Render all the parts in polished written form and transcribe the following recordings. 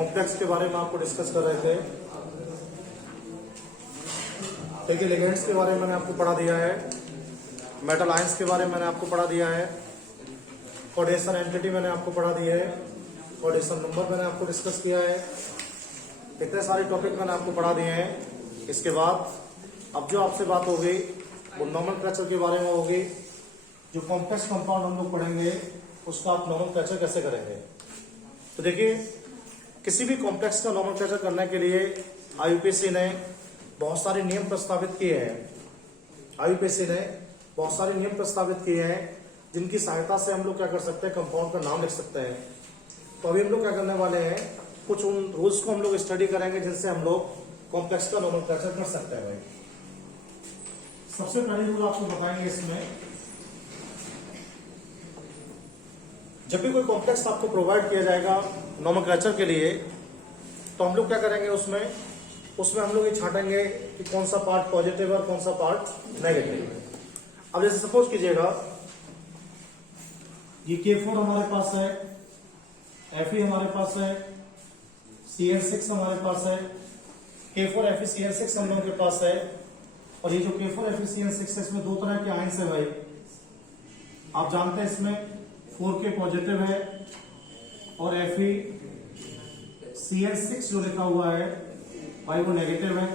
Complex के बारे में आपको डिस्कस कर रहे थे। देखिए लिगेंड्स के बारे में मैंने आपको पढ़ा दिया है, मेटल आयंस के बारे में मैंने आपको पढ़ा दिया है, कोऑर्डिनेशन एंटिटी मैंने आपको पढ़ा दी है, कोऑर्डिनेशन नंबर मैंने आपको डिस्कस किया है। इतने सारे टॉपिक मैंने आपको पढ़ा दिए हैं। इसके बाद अब जो आपसे बात होगी वो नोमेनक्लेचर के बारे में होगी। जो कॉम्प्लेक्स कंपाउंड हम लोग पढ़ेंगे उसका आप नोमेनक्लेचर कैसे करेंगे। तो देखिए किसी भी कॉम्प्लेक्स का नोमेनक्लेचर करने के लिए आईयूपीएसी ने बहुत सारे नियम प्रस्तावित किए हैं। आईयूपीएसी ने बहुत सारे नियम प्रस्तावित किए हैं जिनकी सहायता से हम लोग क्या कर सकते हैं, कंपाउंड का नाम लिख सकते हैं। तो अभी हम लोग क्या करने वाले हैं, कुछ उन रूल्स को हम लोग स्टडी करेंगे जिनसे हम लोग कॉम्प्लेक्स का नोमेनक्लेचर कर सकते हैं। भाई सबसे पहले रूल आपको बताएंगे, इसमें जब भी कोई कॉम्प्लेक्स आपको प्रोवाइड किया जाएगा नोमेनक्लेचर के लिए, तो हम लोग क्या करेंगे, उसमें हम लोग ये छाटेंगे कि कौन सा पार्ट पॉजिटिव है और कौन सा पार्ट नेगेटिव है। अब जैसे सपोज कीजिएगा ये K4 हमारे पास है, Fe हमारे पास है, Cl6 हमारे पास है, K4 FeCl6 हम लोगों के पास है। और ये जो K4 FeCl6 है इसमें दो तरह के आयंस है भाई, आप जानते हैं। इसमें 4K पॉजिटिव है और FeCl6 जो लिखा हुआ है भाई वो नेगेटिव है।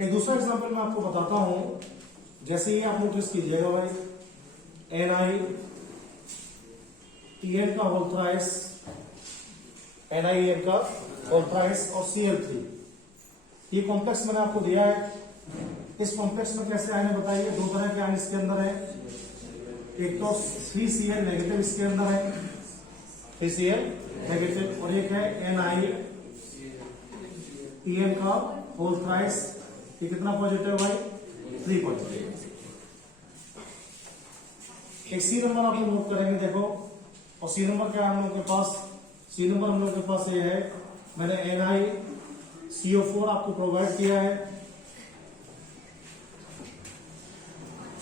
एक दूसरा एग्जांपल मैं आपको बताता हूं। जैसे ये आप नोटिस कीजिएगा भाई, NiEn का होल थ्राइस, NiEn का होल थ्राइस और Cl3, ये कॉम्प्लेक्स मैंने आपको दिया है। इस कॉम्प्लेक्स में कैसे आयन बताइए, दो तरह के आयन इसके अंदर है। एक तो 3Cl नेगेटिव इसके अंदर है, 3Cl नेगेटिव, और एक है NiEn का होल थ्राइस, ये कितना पॉजिटिव भाई, 3 पॉजिटिव। एक सी नंबर आप लोग नोट करेंगे, देखो। और सी नंबर क्या है हम लोग के पास, सी नंबर हम लोग के पास ये है, मैंने NiCO4 आपको प्रोवाइड किया है।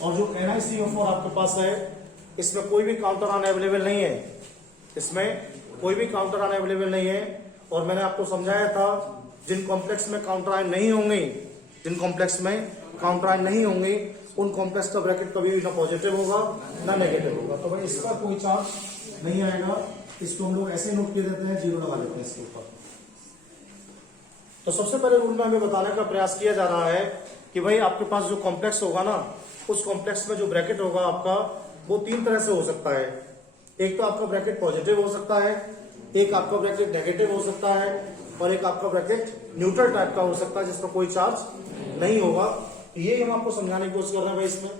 और जो NiCO4 आपके पास है इसमें कोई भी काउंटर आन अवेलेबल नहीं है, इसमें कोई भी काउंटर आन अवेलेबल नहीं है। और मैंने आपको समझाया था जिन कॉम्प्लेक्स में काउंटर आयन नहीं होंगे, जिन कॉम्प्लेक्स में काउंटर आयन नहीं होंगे उन कॉम्प्लेक्स का ब्रैकेट कभी भी ना पॉजिटिव होगा ना नेगेटिव होगा। तो भाई इसका कोई चार्ज नहीं आएगा। इसको हम लोग ऐसे नोट कर देते हैं, 0 लगा देते हैं इसके ऊपर। तो सबसे पहले रूल में हमें बताने का प्रयास किया जा रहा है कि भाई आपके पास जो कॉम्प्लेक्स होगा ना, उस कॉम्प्लेक्स में जो ब्रैकेट होगा आपका वो 3 तरह से हो सकता है। एक तो आपका ब्रैकेट पॉजिटिव हो सकता है, एक आपका ब्रैकेट नेगेटिव हो सकता है, और एक आपका ब्रैकेट न्यूट्रल टाइप का हो सकता है जिसका कोई चार्ज नहीं होगा। ये हम आपको समझाने की कोशिश कर रहे हैं भाई इसमें।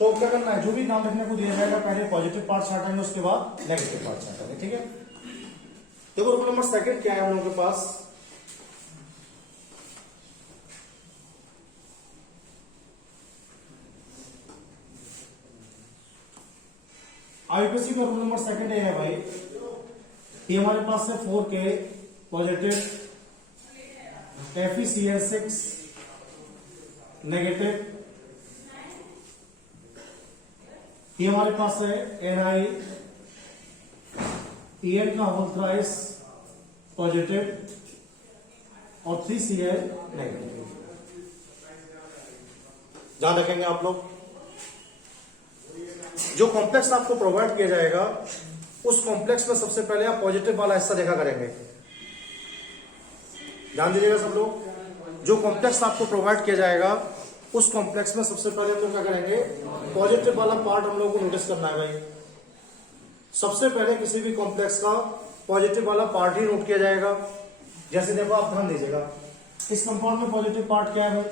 तो क्या करना है, जो भी नाम लिखने को दिया जाएगा पहले पॉजिटिव पार्ट छाटेंगे, उसके बाद नेगेटिव पार्ट छाटेंगे, ठीक है। देखो रूल नंबर 2 क्या है हम लोगों के पास, आईयूपीएसी का रूल नंबर 2 है भाई, ये हमारे पास है 4K पॉजिटिव, FeCl6 नेगेटिव, ये हमारे पास है NiEn का होल थ्राइस पॉजिटिव और 3Cl नेगेटिव। ध्यान रखेंगे आप लोग, जो कॉम्प्लेक्स आपको प्रोवाइड किया जाएगा उस कॉम्प्लेक्स में सबसे पहले आप पॉजिटिव वाला हिस्सा देखा करेंगे। ध्यान दीजिएगा सब लोग, जो कॉम्प्लेक्स आपको प्रोवाइड किया जाएगा उस कॉम्प्लेक्स में सबसे पहले हम लोग क्या करेंगे, पॉजिटिव वाला पार्ट हम लोगों को नोटिस करना है भाई। सबसे पहले किसी भी कॉम्प्लेक्स का पॉजिटिव वाला पार्ट ही नोट किया जाएगा। जैसे देखो आप ध्यान दीजिएगा, इस कंपाउंड में पॉजिटिव पार्ट क्या है भाई,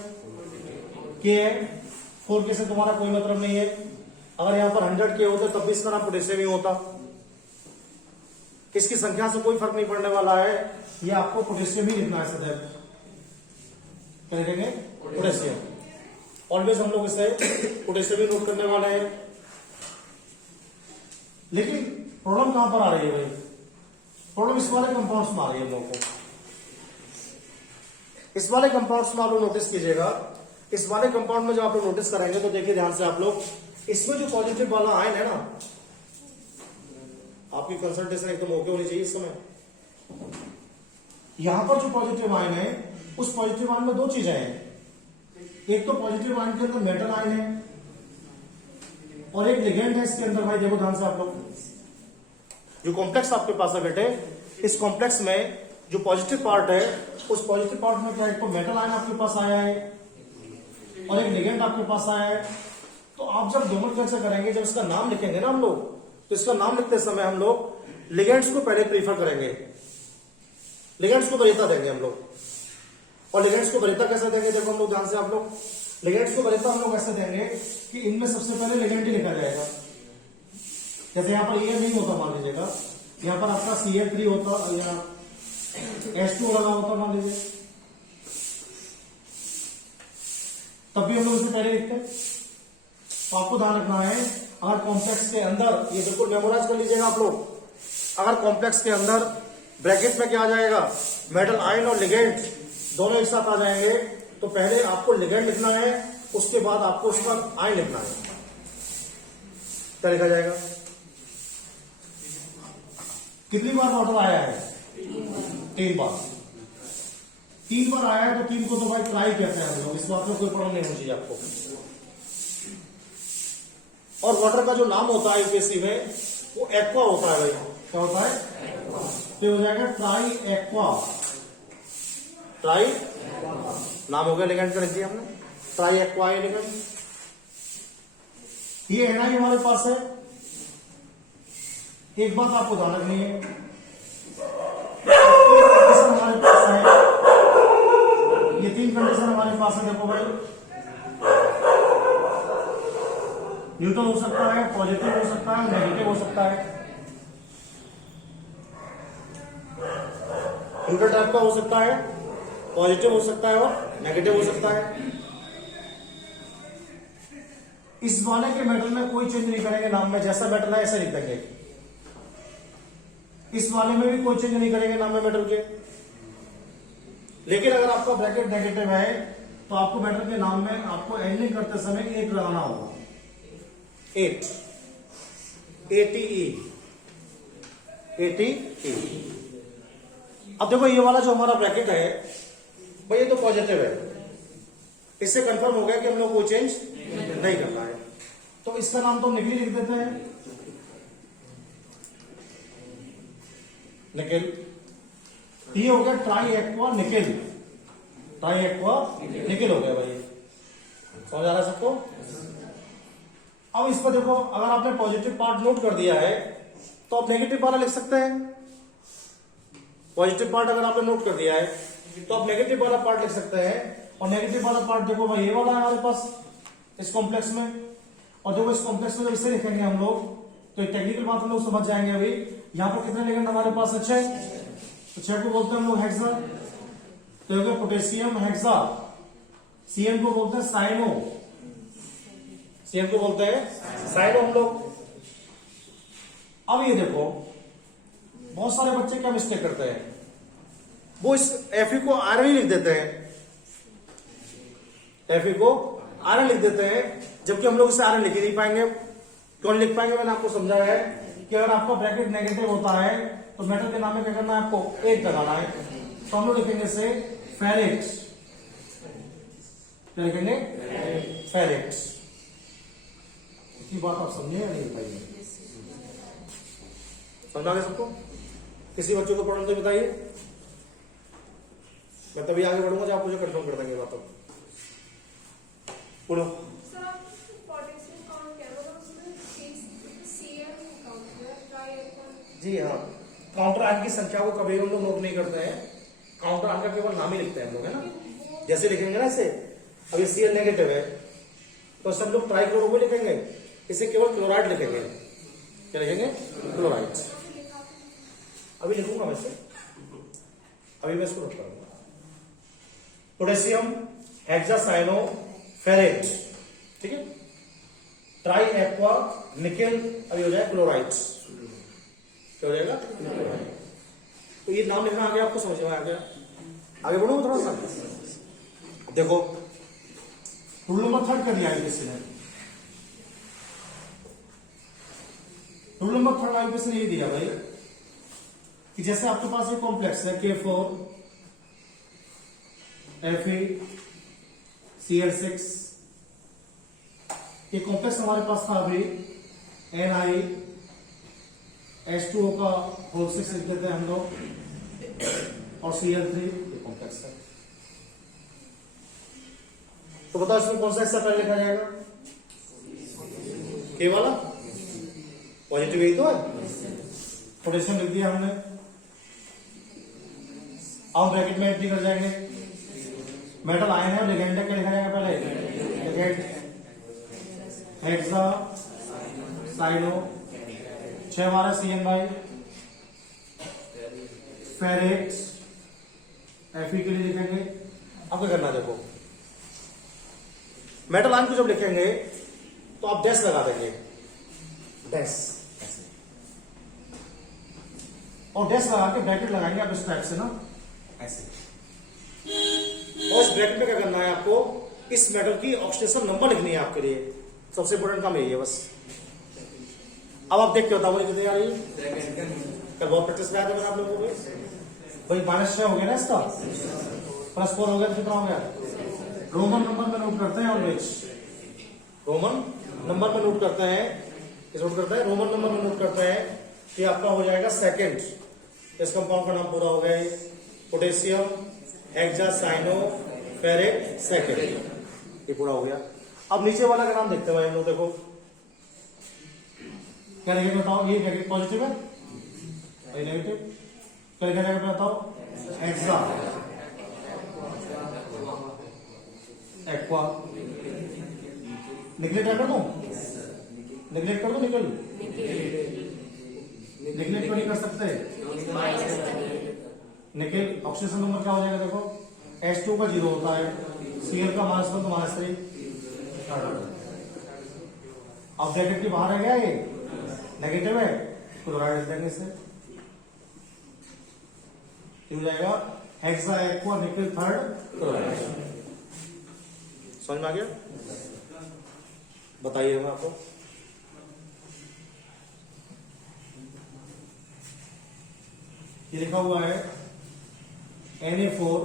K है। 4K से तुम्हारा कोई मतलब नहीं है। अगर यहां पर 100K होते तब भी इसका नाम पोटेशियम ही होता। इसकी संख्या से कोई फर्क नहीं पड़ने वाला है, ये आपको पोटेशियम ही लिखना है सदैव। क्या लिखेंगे, पोटेशियम। ऑलवेज हम लोग इसे पोटेशियम ही नोट करने वाले हैं। लेकिन प्रॉब्लम कहां पर आ रही है भाई, प्रॉब्लम इस वाले कंपाउंड्स में आ रही है हम लोगों को। इस वाले कंपाउंड्स में आप लोग नोटिस कीजिएगा, इस वाले कंपाउंड में जब आप लोग नोटिस करेंगे तो देखिए ध्यान से आप लोग, इसमें जो पॉजिटिव वाला आयन है ना, आपकी कंसंट्रेशन एकदम ओके होनी चाहिए इस समय। यहां पर जो पॉजिटिव आयन है, उस पॉजिटिव आयन में दो चीजें हैं। एक तो पॉजिटिव आयन के अंदर मेटल आयन है और एक लिगेंड है इसके अंदर। भाई देखो ध्यान से आप लोग, जो कॉम्प्लेक्स आपके पास है बेटे, इस कॉम्प्लेक्स में जो पॉजिटिव पार्ट है, उस पॉजिटिव पार्ट में क्या है, एक तो मेटल आयन आपके पास आया है और एक लिगेंड आपके पास आया है। तो आप जब नोमेनक्लेचर करेंगे, जब इसका नाम लिखेंगे ना हम लोग, तो इसका नाम लिखते समय हम लोग लिगेंड्स को पहले प्रीफर करेंगे, लिगेंड्स को वरीयता देंगे हम लोग। और लिगेंड्स को वरीयता कैसे देंगे, देखो हम लोग ध्यान से आप लोग, लिगेंड्स को वरीयता हम लोग ऐसे देंगे कि इनमें सबसे पहले लिगेंड ही लिखा जाएगा। जैसे यहां पर ये नहीं होता मान लीजिएगा, यहां पर आपका Cl3 होता या H2 लगा होता मान लीजिए, तब भी हम लोग इसे पहले लिखते हैं। तो आपको ध्यान रखना है, अगर कॉम्प्लेक्स के अंदर, ये बिल्कुल मेमोराइज कर लीजिएगा आप लोग, अगर कॉम्प्लेक्स के अंदर ब्रैकेट में क्या आ जाएगा, मेटल आयन और लिगेंड दोनों एक साथ आ जाएंगे, तो पहले आपको लिगेंड लिखना है, उसके बाद आपको उसका आयन लिखना है। क्या लिखा जाएगा? कितनी बार ऑर्डर आया है? 3 बार। 3 बार आया है, तो 3 को तो भाई ट्राई कहते हैं हम लोग, इस बात में कोई प्रॉब्लम नहीं होनी चाहिए आपको। और वाटर का जो नाम होता है यूपीएससी में, वो एक्वा होता है भाई। क्या होता है? तो हो जाएगा ट्राई एक्वा। ट्राई नाम हो गया, लिगेंड का लिख दिया हमने, ट्राई एक्वा लिगेंड। ये है ना, ये हमारे पास है। एक बात आपको ध्यान रखनी है, हमारे पास है, ये 3 कंडीशन हमारे पास है। देखो भाई, न्यूट्रल हो सकता है, पॉजिटिव हो सकता है, नेगेटिव हो सकता है। न्यूट्रल टाइप का हो सकता है, पॉजिटिव हो सकता है और नेगेटिव हो सकता है। इस वाले के मेटल में कोई चेंज नहीं करेंगे नाम में, जैसा मेटल है ऐसे लिख देंगे। इस वाले में भी कोई चेंज नहीं करेंगे नाम में मेटल के। लेकिन अगर आपका ब्रैकेट नेगेटिव है, तो आपको मेटल के नाम में आपको एंडिंग करते समय 8 लगाना होगा। 8 ATE। अब देखो, ये वाला जो हमारा ब्रैकेट है भाई, ये तो पॉजिटिव है, इससे कंफर्म हो गया कि हम लोग को चेंज नहीं करना है। तो इसका नाम तो हम निकल लिख देते हैं, निकेल। ये हो गया try aqua nickel. Try aqua nickel हो गया भाई, समझ आ रहा है सबको? अब इस पर देखो, अगर आपने पॉजिटिव पार्ट नोट कर दिया है, तो आप नेगेटिव वाला लिख सकते हैं। पॉजिटिव पार्ट अगर आपने नोट कर दिया है, तो आप नेगेटिव वाला पार्ट लिख सकते हैं। और नेगेटिव वाला पार्ट देखो भाई, ये वाला है हमारे पास इस कॉम्प्लेक्स में। और देखो, इस कॉम्प्लेक्स में जब इसे लिखेंगे हम लोग, तो एक टेक्निकल बात हम लोग समझ जाएंगे। अभी यहां पर कितने लिगेंड हमारे पास है? 6। तो 6 को बोलते हैं हम लोग हेक्सा। तो हो गया पोटेशियम हेक्सा। Cn को बोलते हैं साइनो। Cn को बोलते हैं साइनो हम लोग। अब ये देखो, बहुत सारे बच्चे क्या मिस्टेक करते हैं, वो इस Fe को आयरन ही लिख देते हैं। Fe को आयरन लिख देते हैं, जबकि हम लोग इसे आयरन लिख ही नहीं पाएंगे। क्यों नहीं लिख पाएंगे? मैंने आपको समझाया है कि अगर आपका ब्रैकेट नेगेटिव होता है, तो मेटल के नाम में क्या करना है, आपको 8 लगाना है। तो हम लोग लिखेंगे इसे फेरेट। क्या लिखेंगे? फेरेट। इसकी बात आप समझे या नहीं बताइए? समझा गया सबको? किसी बच्चों को प्रॉब्लम तो बताइए, मैं तभी आगे बढ़ूंगा जब आप मुझे कंफर्म कर देंगे बातों। बोलो। जी हाँ, काउंटर आयन की संख्या को कभी हम लोग नोट नहीं करते हैं, काउंटर आयन का केवल नाम ही लिखते हैं हम लोग, है ना। जैसे लिखेंगे ना इसे, अब ये Cl नेगेटिव है, तो सब लोग ट्राइक्लोरो लिखेंगे, इसे केवल क्लोराइड लिखेंगे। क्या लिखेंगे? क्लोराइड। अभी लिखूंगा वैसे, अभी मैं इसको नोट करूंगा। पोटेशियम हेक्सासाइनो फेरेट, ठीक है। ट्राई एक्वा निकेल, अभी हो जाए क्लोराइड। क्या हो जाएगा? तो ये नाम लिखना आ गया, आपको समझ में आ गया? आगे बढ़ो थोड़ा सा। देखो, रूल नंबर 3 कर दिया है किसी ने। रूल नंबर थर्ड वाइब्रेशन ये दिया भाई कि जैसे आपके पास ये कॉम्प्लेक्स है K4 FeCl6, ये कॉम्प्लेक्स हमारे पास था अभी NiH2O का होल 6 लिख देते हैं हम लोग, और Cl3 ये कॉम्प्लेक्स है। तो बताओ इसमें कौन सा हिस्सा पहले लिखा जाएगा? K वाला पॉजिटिव यही तो है, पोटेशियम लिख दिया हमने। अब ब्रैकेट में एंट्री कर जाएंगे, मेटल आयन है, लिगेंड क्या लिखा जाएगा पहले? लिगेंड हेक्सा साइनो 6 CN बाई फेरेट Fe के लिए लिखेंगे। अब क्या करना देखो, मेटल आयन को जब लिखेंगे तो आप डैश लगा देंगे, डैश, और डैश लगा के ब्रैकेट लगाएंगे आप इस टाइप से ना, ऐसे। और इस ब्रैकेट में क्या करना है आपको? इस मेटल की ऑक्सीडेशन नंबर लिखनी है आपके लिए, सबसे इंपोर्टेंट काम यही है बस। अब आप देख के बताओ कितनी आ रही है? कल बहुत प्रैक्टिस में आया था आप लोगों को भाई। -6 हो गया ना इसका, +4 हो गया तो कितना हो गया? रोमन नंबर में नोट करते हैं ऑलवेज, रोमन नंबर में नोट करते हैं, किस नोट करते हैं? रोमन नंबर में नोट करते हैं कि आपका हो जाएगा सेकंड। इस कंपाउंड का नाम पूरा हो गया पोटेशियम हेक्सासाइनोफेरेट सेकंड, ये पूरा हो गया। अब नीचे वाला का नाम देखते हैं भाई हम लोग, देखो क्या लिखेंगे बताओ? ये नेगेटिव पॉजिटिव है, ये नेगेटिव, क्या लिखा जाएगा बताओ? हेक्सा एक्वा, निकलेट कर दो, निकलेट कर दो, निकलेट तो नहीं कर सकते। निकल ऑक्सीडेशन नंबर क्या हो जाएगा देखो? H2 का 0 होता है, Cl का -1 तो -3। अब ब्रैकेट के बाहर है क्या? ये नेगेटिव है, क्लोराइड लिख देंगे इसे, हो जाएगा हेक्सा एक्वा निकल थर्ड क्लोराइड। समझ में आ गया? बताइए मैं आपको। ये लिखा हुआ है Na4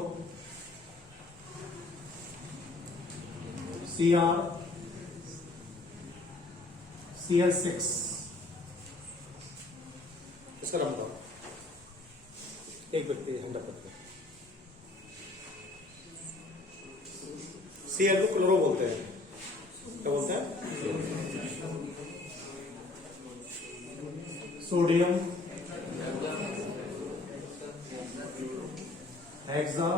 Cr Cl6, इसका नाम बताओ एक व्यक्ति हैंड अप करके। Cl को क्लोरो बोलते हैं, क्या बोलते हैं? Sodium hexa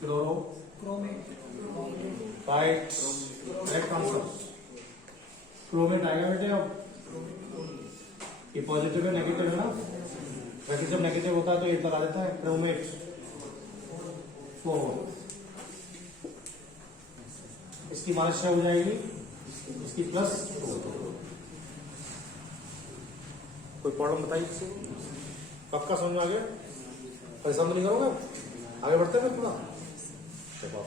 chloro right, correct answer chromate आएगा बेटे। अब ये पॉजिटिव है नेगेटिव है ना, वैसे जब नेगेटिव होता है तो ये लगा देता है क्रोमेट 4, इसकी -6 हो जाएगी, इसकी +2। कोई प्रॉब्लम बताइए किसी को? पक्का समझ में आ गया? परेशान तो नहीं करोगे? आगे बढ़ते हैं थोड़ा। देखो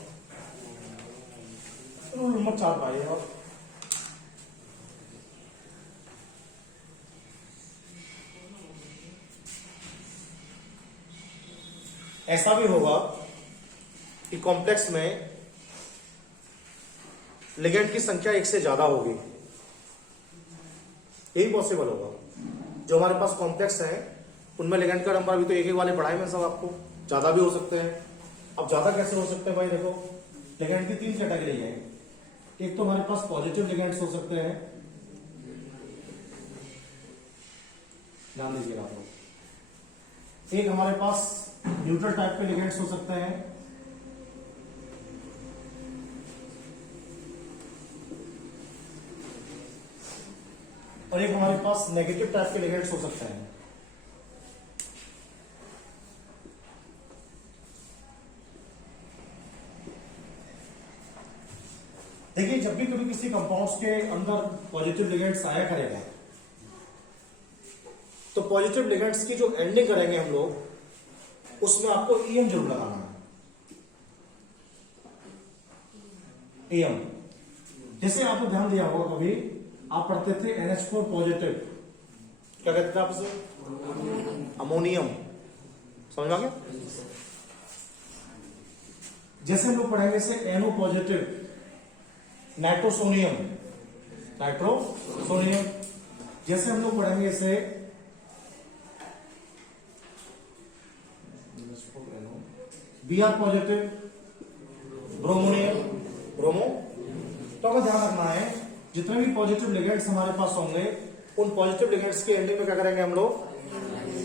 रूल नंबर 4 भाई, और ऐसा भी होगा कि कॉम्प्लेक्स में लिगेंड की संख्या 1 से ज्यादा होगी, यही पॉसिबल होगा। जो हमारे पास कॉम्प्लेक्स है उनमें लिगेंड का नंबर अभी तो एक वाले पढ़ाए में सब आपको, ज्यादा भी हो सकते हैं। अब ज्यादा कैसे हो सकते हैं भाई? देखो लिगेंड की 3 कैटेगरी है। एक तो हमारे पास पॉजिटिव लिगेंड्स हो सकते हैं, ध्यान दीजिएगा आप लोग। एक हमारे पास न्यूट्रल टाइप के लिगेंड्स हो सकते हैं, और एक हमारे पास नेगेटिव टाइप के लिगेंड्स हो सकते हैं। देखिए जब भी कभी किसी कंपाउंड्स के अंदर पॉजिटिव लिगेंड्स आया करेगा तो पॉजिटिव लिगेंड्स की जो एंडिंग करेंगे हम लोग उसमें आपको ईएम जरूर लगाना है। ईएम जैसे आपको ध्यान दिया होगा कभी आप पढ़ते थे NH4 पॉजिटिव, क्या कहते थे आप इसे? अमोनियम। समझ में आ गया? जैसे हम लोग पढ़ेंगे इसे NO पॉजिटिव, नाइट्रोसोनियम, नाइट्रोसोनियम। जैसे हम लोग पढ़ेंगे इसे Br पॉजिटिव, ब्रोमोनियम, ब्रोमो। तो हमें ध्यान रखना है जितने भी पॉजिटिव लिगेंड्स हमारे पास होंगे उन पॉजिटिव लिगेंड्स के एंडिंग में क्या करेंगे हम लोग?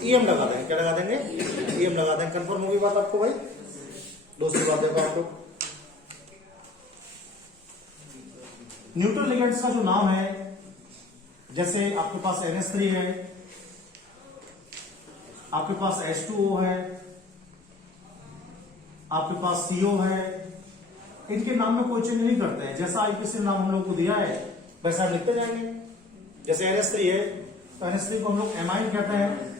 EM लगा देंगे। क्या लगा देंगे? EM लगा देंगे। कंफर्म होगी बात आपको भाई? दूसरी बात देखो आप लोग, न्यूट्रल लिगेंड्स का जो नाम है, जैसे आपके पास NH3 है, आपके पास H2O है, आपके पास CO है, इनके नाम में कोई चेंज नहीं करते हैं। जैसा आईपीसी नाम हम लोग को दिया है वैसा लिखते जाएंगे। जैसे NH3 है तो NH3 को हम लोग एमाइन कहते हैं,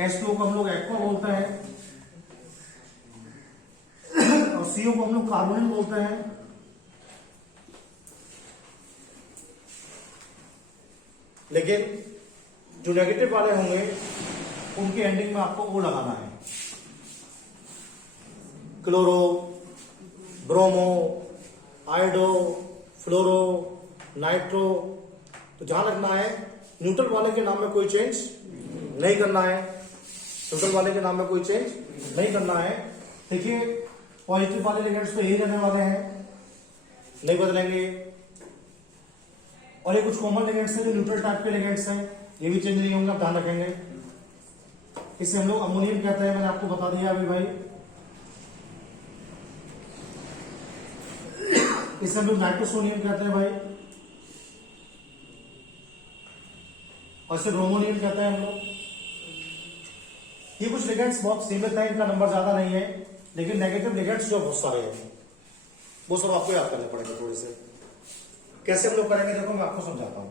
H2O को हम लोग एक्वा बोलते हैं और CO को हम लोग कार्बोनिल बोलते हैं। लेकिन जो नेगेटिव वाले होंगे उनके एंडिंग में आपको O लगाना है। क्लोरो, ब्रोमो, आयोडो, फ्लोरो, नाइट्रो। तो ध्यान रखना है न्यूट्रल वाले के नाम में कोई चेंज नहीं करना है, न्यूट्रल वाले के नाम में कोई चेंज नहीं करना है। देखिए पॉजिटिव वाले लिगेंड्स तो यही रहने वाले हैं, नहीं बदलेंगे। और ये कुछ कॉमन लिगेंड्स हैं जो न्यूट्रल टाइप के लिगेंड्स हैं, ये भी चेंज नहीं होंगे, आप ध्यान रखेंगे। इसे हम लोग अमोनियम कहते हैं, मैंने आपको बता दिया अभी भाई। इसे हम लोग नाइट्रोसोनियम कहते हैं भाई, और इसे ब्रोमोनियम कहते हैं हम लोग। ये कुछ लिगेंड्स बहुत सीमित है, इनका नंबर ज्यादा नहीं है, लेकिन नेगेटिव लिगेंड्स जो बहुत सारे हैं वो सब आपको याद करने पड़ेंगे थोड़े से। कैसे हम लोग करेंगे देखो मैं आपको समझाता हूं।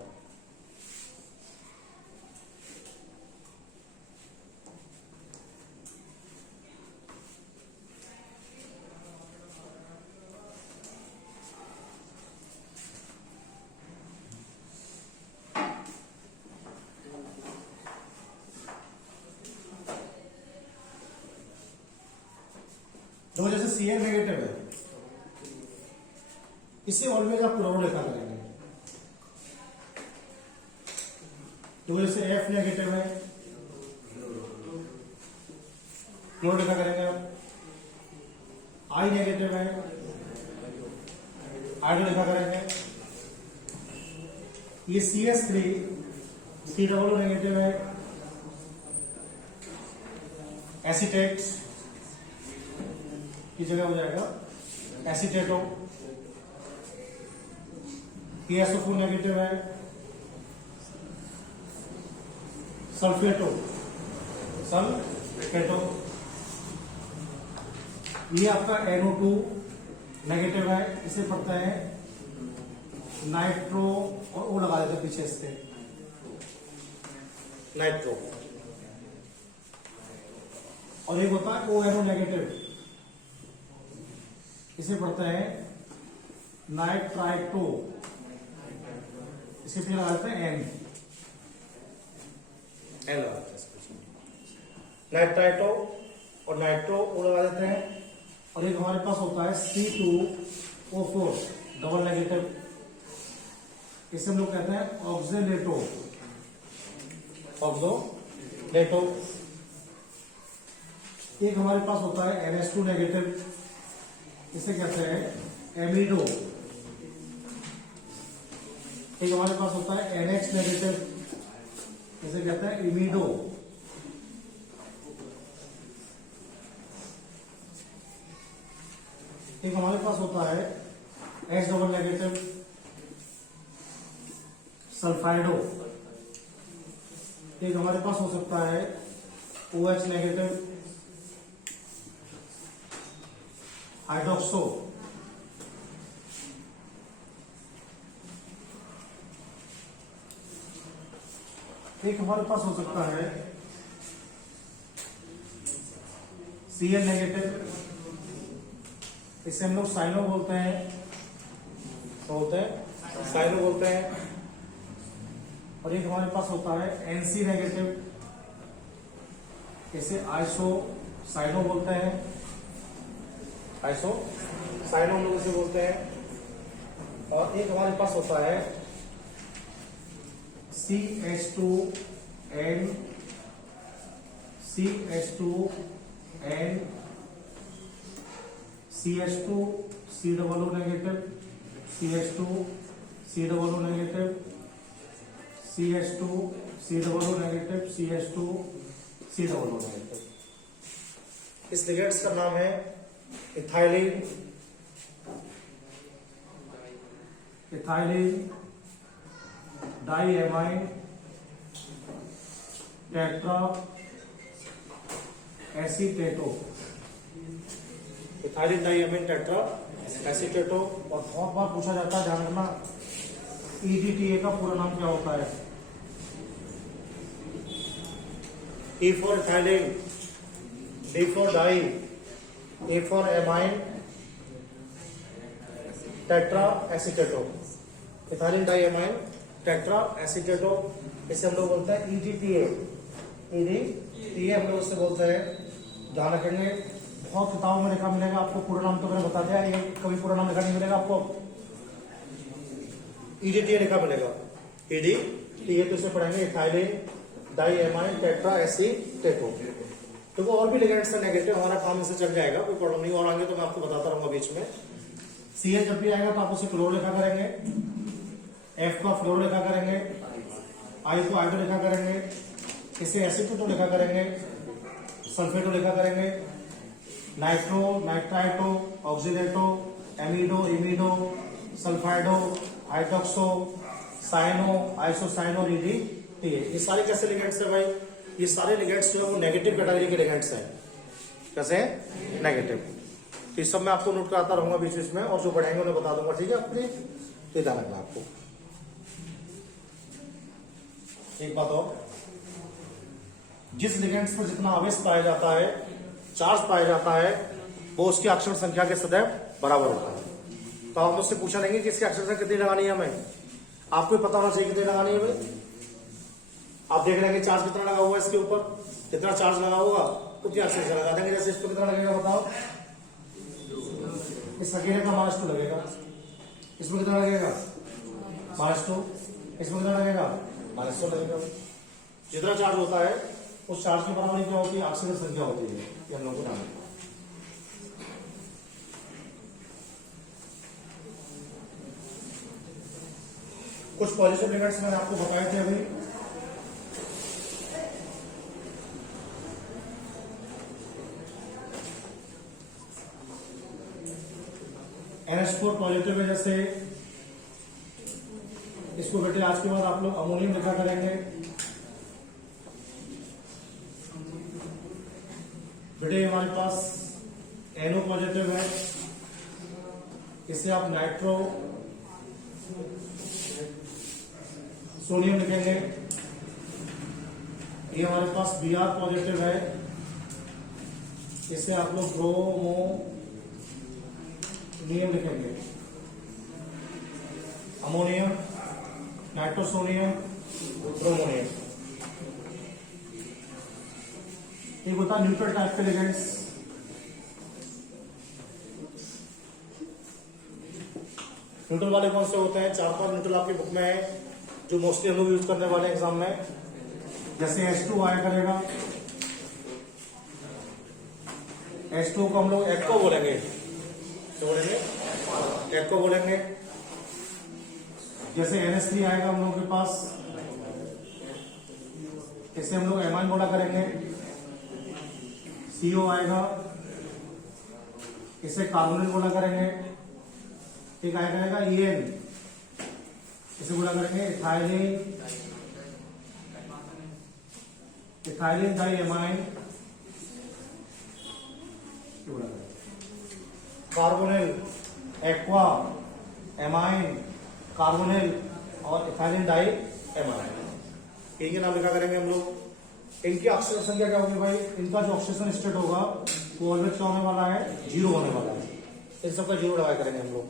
तो जैसे Cl नेगेटिव है, इसे ऑलवेज आप क्लोरो लिखा करेंगे। तो जैसे F नेगेटिव है, क्लोरो लिखा करेंगे आप। I नेगेटिव है, आयोडो लिखा करेंगे। ये CS3 C नेगेटिव है, एसीटेट की जगह हो जाएगा एसीटेटो। PSO4 नेगेटिव है, सल्फेटो, सल्फेटो। ये आपका NO2 नेगेटिव है, इसे पढ़ते हैं नाइट्रो, और O लगा देते पीछे इससे, नाइट्रो। और एक होता है ONO नेगेटिव, इसे पढ़ते हैं नाइट्राइटो, इसके पीछे लगा देते हैं N लगाते हैं, नाइट्राइटो और नाइट्रो O लगा देते हैं। और एक हमारे पास होता है C2O4 डबल नेगेटिव, इसे हम लोग कहते हैं ऑक्जेलेटो, ऑक्सोलेटो। एक हमारे पास होता है NH2 नेगेटिव, इसे कहते हैं एमिडो। एक हमारे पास होता है NH नेगेटिव, इसे कहते हैं इमिडो। एक हमारे पास होता है H डबल नेगेटिव, सल्फाइडो। एक हमारे पास हो सकता है OH नेगेटिव, हाइड्रोक्सो। एक हमारे पास हो सकता है Cl नेगेटिव, इसे हम लोग साइनो बोलते हैं। तो होते हैं साइनो बोलते हैं। और एक हमारे पास होता है एनसी नेगेटिव, इसे आइसो साइनो बोलते हैं, आइसो साइनो हम लोग इसे बोलते हैं। और एक हमारे पास होता है CH2N CH2 COO negative, CH2 COO negative, CH2 COO negative, CH2 COO negative. इस लिगेंड्स का नाम है ethylene diamine tetra acetato, ethylene diamine tetra acetato. और बहुत बार पूछा जाता है, ध्यान रखना, EDTA का पूरा नाम क्या होता है? E for ethylene, D for di, A for amine tetra acetato, ethylene diamine tetra acetato. इसे हम लोग बोलते हैं EDTA, EDTA हम लोग उससे बोलते हैं। ध्यान रखेंगे, बहुत किताबों में लिखा मिलेगा आपको, पूरा नाम तो मैंने बता दिया, ये कभी पूरा नाम लिखा नहीं मिलेगा आपको। EDTA लिखा मिलेगा, EDTA तो इसे पढ़ेंगे इथाइलिन डाइएमाइन टेट्रा एसीटेटो। तो वो और भी लिगेंड्स है नेगेटिव, हमारा काम इससे चल जाएगा, कोई प्रॉब्लम नहीं। और आगे तो मैं आपको बताता रहूंगा बीच में। CH जब भी आएगा तो आप उसे क्लोरो लिखा करेंगे, F को फ्लोरो लिखा करेंगे, I को आइडो लिखा करेंगे, इसे एसीटेटो लिखा करेंगे, सल्फेटो लिखा करेंगे, nitro nitrito oxidato amido imido sulphido hydroxo cyano isocyano EDTA। ये सारे कैसे लिगेंड्स है भाई? ये सारे लिगेंड्स जो है वो नेगेटिव कैटेगरी के लिगेंड्स हैं। कैसे हैं? नेगेटिव। तो इस सब मैं आपको नोट कराता रहूंगा बीच बीच में, और जो बढ़ेंगे उन्हें बता दूंगा, ठीक है? अपने ध्यान रखना आपको। एक बात और, जिस लिगेंड्स पर जितना आवेश पाया जाता है, चार्ज पाया जाता है, वो उसकी अक्षर संख्या के सदैव बराबर होता है। तो आप मुझसे पूछा नहीं कि इसकी अक्षर संख्या कितनी लगानी है हमें, आपको पता होना चाहिए कितनी लगानी है भाई। आप देख रहे हैं कि चार्ज कितना लगा हुआ है इसके ऊपर, कितना चार्ज लगा होगा उतनी अक्षर संख्या लगा देंगे। जैसे इसको कितना लगेगा बताओ? इस अकेले का -2 लगेगा, इसमें कितना लगेगा? -2, इसमें कितना लगेगा? -100 लगेगा। जितना चार्ज होता है उस चार्ज की बराबरी क्या होती है? अक्षर संख्या होती है। ये हम लोग को जानना है। कुछ पॉजिटिव लिगेंड्स मैंने आपको बताए थे अभी। NH4 पॉजिटिव है, जैसे इसको बेटे आज के बाद आप लोग अमोनियम लिखा करेंगे। बेटे हमारे पास NO पॉजिटिव है, इसे आप नाइट्रो सोडियम लिखेंगे। ये हमारे पास Br पॉजिटिव है, इसे आप लोग ब्रोमोनियम लिखेंगे। Ammonium, nitrosonium, bromonium. एक होता है न्यूट्रल टाइप के लिगेंड्स। न्यूट्रल वाले कौन से होते हैं? 4-5 न्यूट्रल आपकी बुक में है, जो मोस्टली हम लोग यूज करने वाले एग्जाम में। जैसे H2 आया करेगा, H2 को हम लोग एक्को बोलेंगे, तो बोलेंगे एक्को बोलेंगे। जैसे NH3 आएगा हम लोगों के पास, इसे हम लोग एमाइन बोला करेंगे। CO आएगा, इसे कार्बोनिल बोला करेंगे। एक आएगा EN, इसे बोला करेंगे ethylene diamine. Carbonyl, aqua, amine, carbonyl और इथाइलिन डाइएमाइन, इनके नाम लिखा करेंगे हम लोग। इनकी ऑक्सीजन संख्या क्या होगी भाई? इनका जो ऑक्सीजन स्टेट होगा वो ऑलवेज क्या होने वाला है? 0 होने वाला है। इन सबका 0 लगाया करेंगे हम लोग।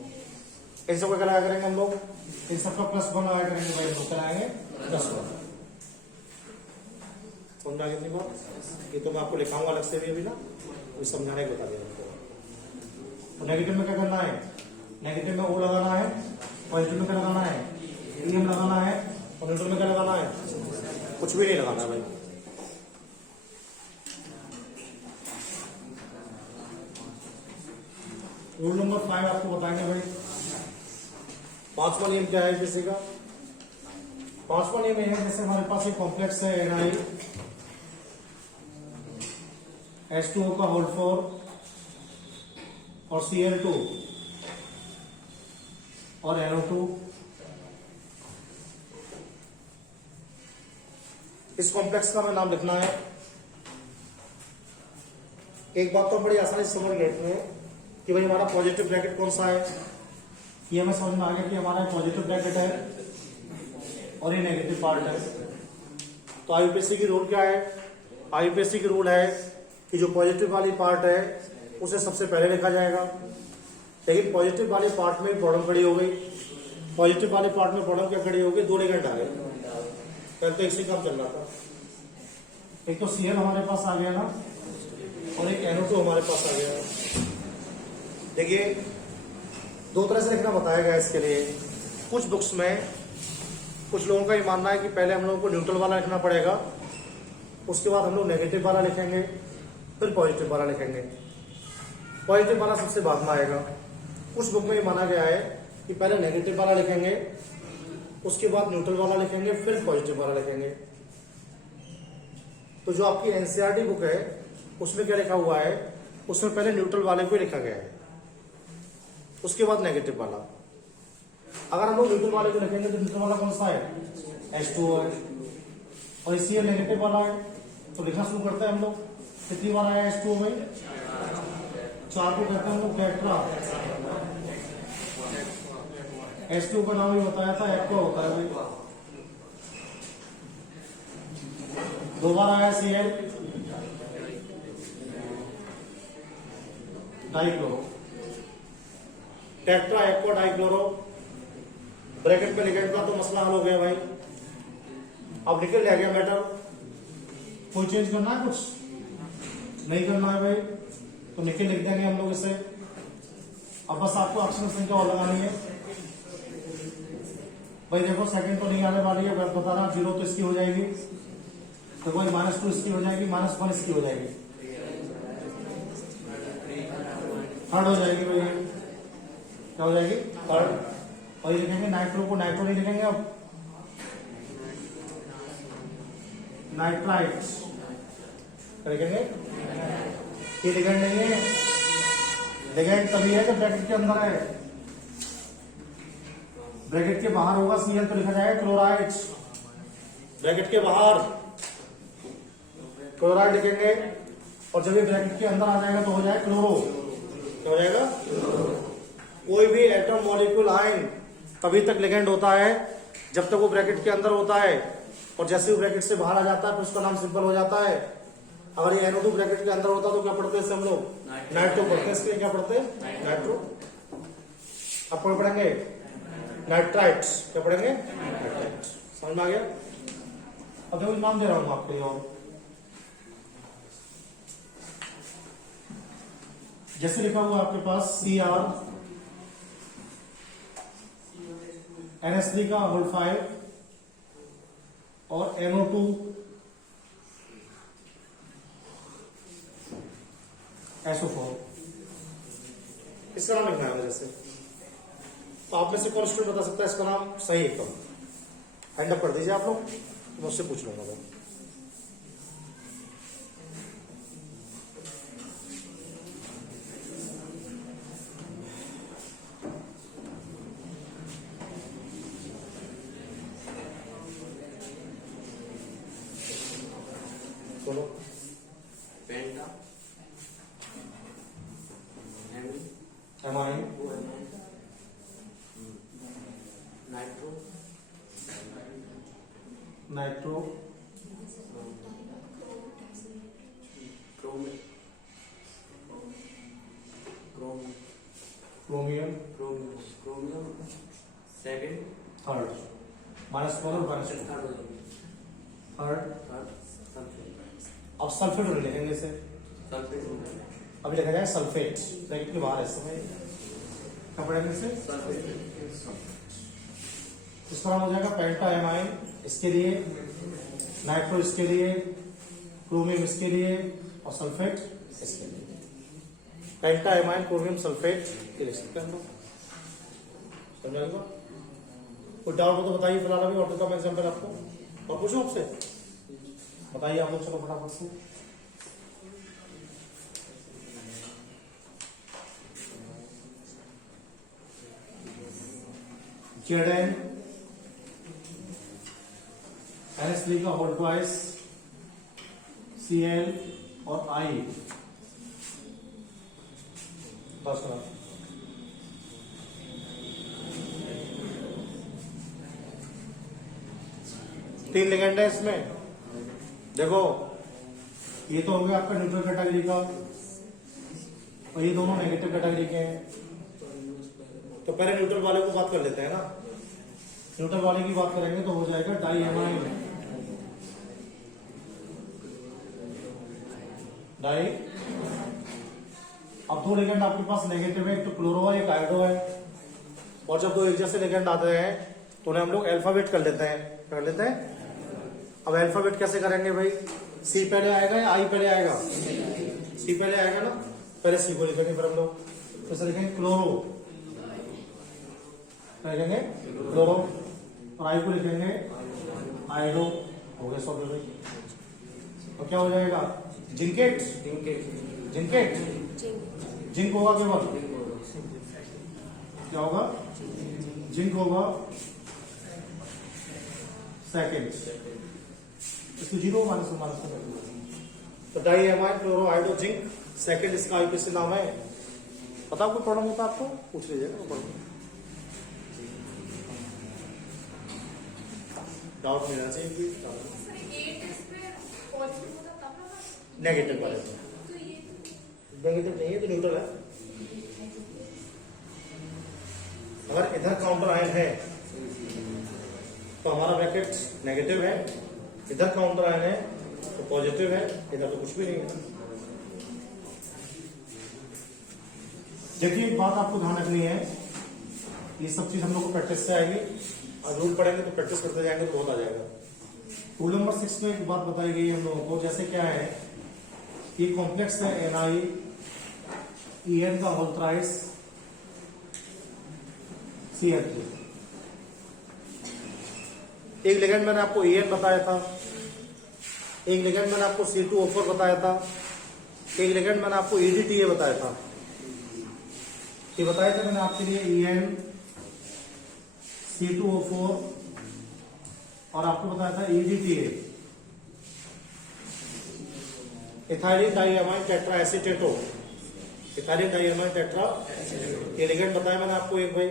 इन सबका क्या लगाया करेंगे हम लोग, इन सबका +1 लगाया करेंगे भाई, हम लोग कराएंगे +1। समझ आ कितनी बार, ये तो मैं आपको लिखाऊंगा अलग से भी अभी ना, वो समझाने को बता दिया आपको। तो नेगेटिव में क्या करना है, नेगेटिव में O लगाना है, पॉजिटिव में क्या लगाना है, EM लगाना है, और न्यूट्रल में क्या लगाना है, कुछ भी नहीं लगाना है भाई। रूल नंबर 5 आपको बताएंगे भाई। 5वां नियम क्या है जैसे का, 5वां नियम है जैसे हमारे पास एक कॉम्प्लेक्स है Na H2O का होल 4 और Cl2 और NO2। इस कॉम्प्लेक्स का हमें नाम लिखना है। एक बात तो बड़ी आसानी से समझ लेते हैं कि भाई हमारा पॉजिटिव ब्रैकेट कौन सा है, ये हमें समझ में आ गया कि हमारा पॉजिटिव ब्रैकेट है और ये नेगेटिव पार्ट है। तो आईयूपीएससी की रूल क्या है, आईयूपीएससी की रूल है कि जो पॉजिटिव वाली पार्ट है उसे सबसे पहले लिखा जाएगा। लेकिन पॉजिटिव वाले पार्ट में प्रॉब्लम खड़ी हो गई, पॉजिटिव वाले पार्ट में प्रॉब्लम क्या खड़ी हो गई, 2 लिगेंड आ गए। पहले तो इसी काम चल रहा था, एक तो Cl हमारे पास आ गया ना, और एक NO2 हमारे पास आ गया। देखिए 2 तरह से लिखना बताया गया इसके लिए। कुछ बुक्स में कुछ लोगों का ये मानना है कि पहले हम लोगों को न्यूट्रल वाला लिखना पड़ेगा, उसके बाद हम लोग नेगेटिव वाला लिखेंगे, फिर पॉजिटिव वाला लिखेंगे। पॉजिटिव वाला सबसे बाद में आएगा। कुछ बुक में ये माना गया है कि पहले नेगेटिव वाला लिखेंगे, उसके बाद न्यूट्रल वाला लिखेंगे, फिर पॉजिटिव वाला लिखेंगे। तो जो आपकी एनसीईआरटी बुक है उसमें क्या लिखा हुआ है, उसमें पहले न्यूट्रल वाले को लिखा गया है, उसके बाद नेगेटिव वाला। अगर हम लोग न्यूट्रल वाले को लिखेंगे तो न्यूट्रल वाला कौन सा है, H2O है, और इसी नेगेटिव वाला है। तो लिखना शुरू करते हैं हम लोग। कितनी बार आया H2O में, 4 को कहते हैं हम लोग टेट्रा। H2O का नाम ही बताया था, एक्वा होता है भाई। 2 बार आया Cl, dichloro, tetra aqua dichloro. Bracket में लिगेंड का तो मसला हल हो गया भाई। अब निकल लिया गया मैटर, कोई चेंज करना है, कुछ नहीं करना है भाई, तो निकल लिख देंगे हम लोग इसे। अब बस आपको अक्षर संख्या और लगानी है भाई। देखो सेकंड तो नहीं आने वाली है, बता रहा 0 तो इसकी हो जाएगी, तो भाई -2 इसकी हो जाएगी, -1 इसकी हो जाएगी, थर्ड हो जाएगी भाई। क्या हो जाएगी, थर्ड। और ये लिखेंगे नाइट्रो को, नाइट्रो नहीं लिखेंगे अब, नाइट्राइट्स लिखेंगे। ये लिगेंड नहीं है, लिगेंड तभी है जब ब्रैकेट के अंदर है, ब्रैकेट के बाहर होगा Cl तो लिखा जाएगा क्लोराइड्स। ब्रैकेट के बाहर क्लोराइड लिखेंगे, और जब ये ब्रैकेट के अंदर आ जाएगा तो हो जाएगा क्लोरो। क्या हो जाएगा, कोई भी एटम मॉलिक्यूल आयन तभी तक लिगेंड होता है जब तक वो ब्रैकेट के अंदर होता है, और जैसे वो ब्रैकेट से बाहर आ जाता है फिर उसका नाम सिंपल हो जाता है। अगर ये NO2 ब्रैकेट के अंदर होता तो क्या पढ़ते हैं हम लोग, नाइट्रो पढ़ते हैं। इसके लिए क्या पढ़ते हैं, नाइट्रो। अब पढ़ेंगे नाइट्राइट्स, क्या पढ़ेंगे, नाइट्राइट्स। समझ में आ गया। अब देखो नाम दे रहा हूं आपको, और जैसे लिखा हुआ आपके पास Cr NH3 का होल 5 और NO2 SO4, इसका नाम लिखना है जैसे। तो आप में से कौन स्टूडेंट बता सकता है इसका नाम सही एकदम, हैंड अप कर दीजिए आप लोग, मुझसे पूछ लूंगा मैं। बोलो। Penta, amine, nitro, nitro, chrome, chrome, chromium, chromium second third, minus 4 और माइनस 2 थर्ड हो जाएगी थर्ड। थर्ड सल्फेट अब सल्फेट नहीं लिखेंगे इसे, सल्फेट अभी लिखा जाए सल्फेट, ब्रैकेट के बाहर है समय क्या पढ़ेंगे इसे सल्फेट इस तरह हो जाएगा पेंटा एमाइन इसके लिए, नाइट्रो इसके लिए, क्रोमियम इसके लिए और सल्फेट इसके लिए। पेंटा एमाइन क्रोमियम सल्फेट ये लिख सकते हैं हम लोग, समझ आएगा। कोई डाउट हो तो बताइए, फिलहाल अभी और देता हूं एग्जाम्पल आपको, और पूछो आपसे, बताइए आप लोग, चलो फटाफट से। Zn NH3 का होल ट्वाइस Cl और I बस करा। तीन लिगेंड है इसमें, देखो ये तो हो गया आपका न्यूट्रल कैटेगरी का और ये दोनों नेगेटिव कैटेगरी के हैं। तो पहले न्यूट्रल वाले को बात कर लेते हैं ना, न्यूट्रल वाले की बात करेंगे तो हो जाएगा डाई एमाइन, डाई। अब दो लिगेंड आपके पास नेगेटिव है, एक तो क्लोरो है एक आयोडो है, और जब दो एक जैसे लिगेंड आते हैं तो उन्हें हम लोग अल्फाबेट कर लेते हैं, कर लेते हैं। अब अल्फाबेट कैसे करेंगे भाई, सी पहले आएगा या आई पहले आएगा, सी पहले आएगा ना, पहले सी को लिखेंगे फिर हम लोग, तो लिखेंगे क्लोरो, लिखेंगे क्लोरो, और आई को लिखेंगे आयोडो, हो गया सॉल्व भाई। और क्या हो जाएगा, जिंकेट, जिंकेट जिंक होगा केवल, क्या होगा, जिंक होगा सेकेंड, इसको जीरो माइनस माइनस तो diamine chloro iodo zinc second, इसका आईपीसी नाम है। पता कोई प्रॉब्लम होता आपको पूछ लीजिएगा, डाउट नहीं रहना चाहिए। नेगेटिव वाले नेगेटिव नहीं है तो न्यूट्रल है। अगर इधर काउंटर आयन है तो हमारा ब्रैकेट नेगेटिव है, इधर काउंटर आयन है तो पॉजिटिव है, इधर तो कुछ भी नहीं है। देखिए एक बात आपको ध्यान रखनी है, ये सब चीज हम लोग को प्रैक्टिस से आएगी, और रूल पढ़ेंगे तो प्रैक्टिस करते जाएंगे तो बहुत आ जाएगा। रूल नंबर 6 में एक बात बताई गई है हम लोगों को, जैसे क्या है, ये कॉम्प्लेक्स है NiEn का होल थ्राइस CH3। एक लिगेंड मैंने आपको En बताया था, एक लिगेंड मैंने आपको C2O4 बताया था, एक लिगेंड मैंने आपको EDTA बताया था। ये बताया था मैंने आपके लिए En C2O4 और आपको बताया था EDTA, ethylene diamine tetra acetato, ethylene diamine tetra, ये लिगेंड बताया मैंने आपको एक भाई।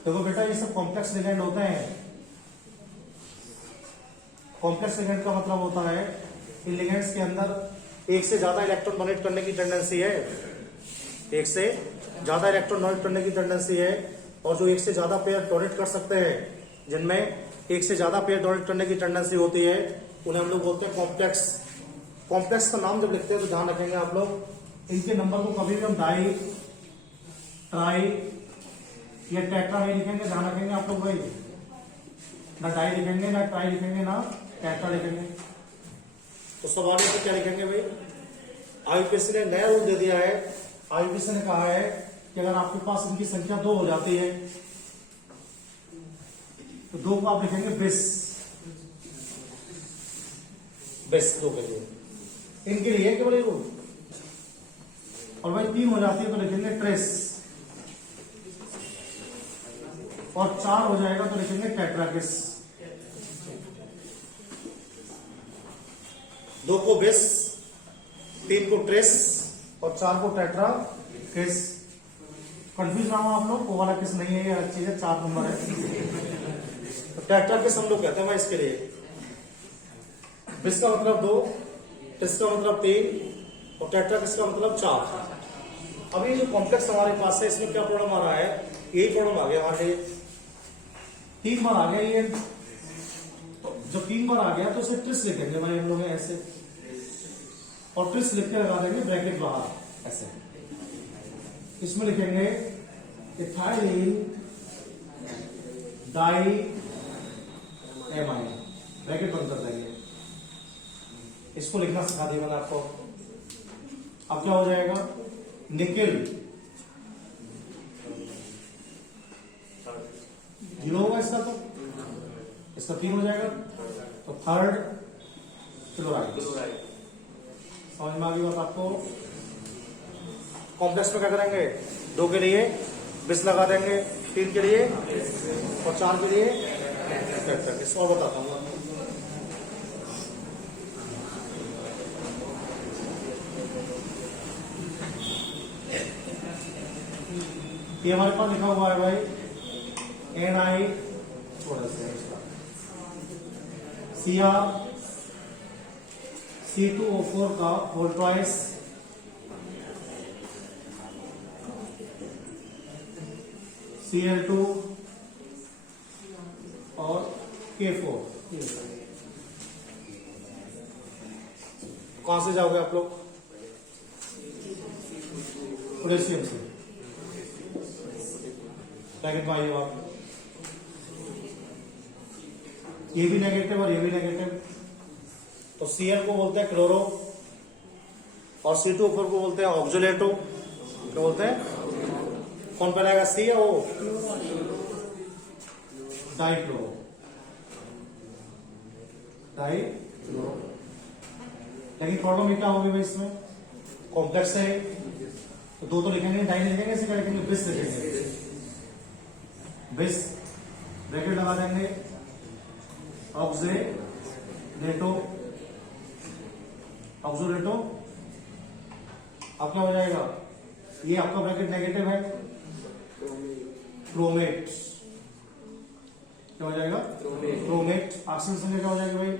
देखो बेटा ये सब कॉम्प्लेक्स लिगेंड होते हैं। कॉम्प्लेक्स लिगेंड का मतलब होता है इन लिगेंड्स के अंदर एक से ज्यादा इलेक्ट्रॉन डोनेट करने की टेंडेंसी है, एक से ज्यादा इलेक्ट्रॉन डोनेट करने की टेंडेंसी है, और जो एक से ज्यादा पेयर डोनेट कर सकते हैं, जिनमें एक से ज्यादा पेयर डोनेट करने की टेंडेंसी होती है, उन्हें हम लोग बोलते हैं कॉम्प्लेक्स। कॉम्प्लेक्स का नाम जब लिखते हैं तो ध्यान रखेंगे आप लोग, इनके नंबर को कभी भी हम डाई, ट्राई या टेट्रा नहीं लिखेंगे, ध्यान रखेंगे आप लोग भाई, ना डाई लिखेंगे ना ट्राई लिखेंगे ना टेट्रा लिखेंगे। तो सवाल में क्या लिखेंगे भाई, आईपीसी ने नया रूल दे दिया है, आईपीसी ने कहा है कि अगर आपके पास इनकी संख्या 2 हो जाती है तो 2 को आप लिखेंगे बेस, बेस 2 के लिए, इनके लिए केवल ये रूल। और भाई 3 हो जाती है तो लिखेंगे ट्रेस, और 4 हो जाएगा तो लिखेंगे टेट्राकिस। 2 को बेस, 3 को ट्रेस और 4 को टेट्राकिस। कंफ्यूज ना हो आप लोग, वो वाला किस नहीं है, ये अलग चीज है, 4 नंबर है। तो टेट्राकिस हम लोग कहते हैं इसके लिए। बिस का मतलब 2, ट्रिस का मतलब 3 और टेट्राकिस का मतलब 4। अब ये जो कॉम्प्लेक्स हमारे पास है इसमें क्या प्रॉब्लम आ रहा है, यही प्रॉब्लम आ गया हमारे 3 बार आ गया ये। तो जब 3 बार आ गया तो उसे ट्रिस लिखेंगे भाई हम लोग ऐसे, और ट्रिस लिख के लगा देंगे ब्रैकेट बाहर ऐसे। इसमें लिखेंगे इथाइल डाई एमाइन, ब्रैकेट बंद कर देंगे। इसको लिखना सिखा दिया मैंने आपको। अब क्या हो जाएगा, निकेल 0 होगा इसका, तो इसका 3 हो जाएगा, तो थर्ड क्लोराइड। समझ में आ गई बात आपको। कॉम्प्लेक्स में क्या करेंगे, 2 के लिए बिस लगा देंगे, 3 के लिए और 4 के लिए फैक्टर। इसको और बताता हूँ आपको। ये हमारे पास लिखा हुआ है भाई NI थोड़ा सा Cr C2O4 का होल ट्वाइस Cl2 और K4। कहां से जाओगे आप लोग, पोटेशियम से, ब्रैकेट में आइए आप। ये भी नेगेटिव और ये भी नेगेटिव, तो Cl को बोलते हैं क्लोरो और C2O4 को बोलते हैं ऑक्सोलेटो। क्या बोलते हैं, कौन पहले आएगा, C या O, डाइक्लोरो, डाइक्लोरो। लेकिन प्रॉब्लम ये क्या होगी भाई, इसमें कॉम्प्लेक्स है तो 2 तो लिखेंगे, डाई लिखेंगे, इसे क्या लिखेंगे, बिस लिखेंगे। बिस ब्रैकेट लगा देंगे, ऑक्सोलेटो, ऑक्सोलेटो। अब क्या हो जाएगा, ये आपका ब्रैकेट नेगेटिव है, क्रोमेट। क्या हो जाएगा, क्रोमेट। ऑक्सीजन संख्या क्या हो जाएगी भाई,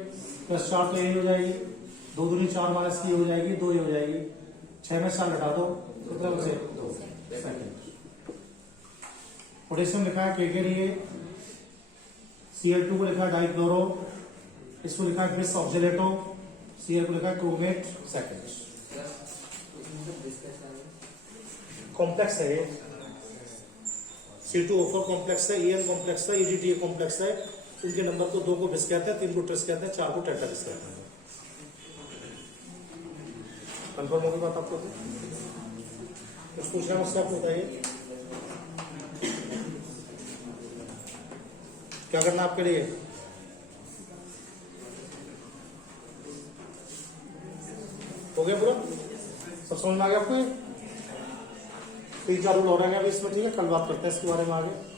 +4 तो यही हो जाएगी, 2 दूनी 4 माइनस की हो जाएगी, 2 ही हो जाएगी। 6 में 4 घटा दो, कितना बचे, 2 सेकंड। पोटेशियम लिखा है के लिए, Cl2 को लिखा है डाइक्लोरो, इसको लिखा है बिस ऑक्सोलेटो, Cl को लिखा है क्रोमेट सेकंड। कॉम्प्लेक्स है ये, C2O4 कॉम्प्लेक्स है, En कॉम्प्लेक्स है, EDTA कॉम्प्लेक्स है। इनके नंबर को 2 को बिस कहते हैं, 3 को ट्रिस कहते हैं, 4 को टेट्राबिस कहते हैं। कंफर्म होगी बात आपको, कुछ पूछना मुझसे आप बताइए, क्या करना आपके लिए, हो गया पूरा, सब समझ में आ गया आपको। 3-4 रूल हो रहे हैं अभी इसमें, ठीक है, कल बात करते हैं इसके बारे में आगे।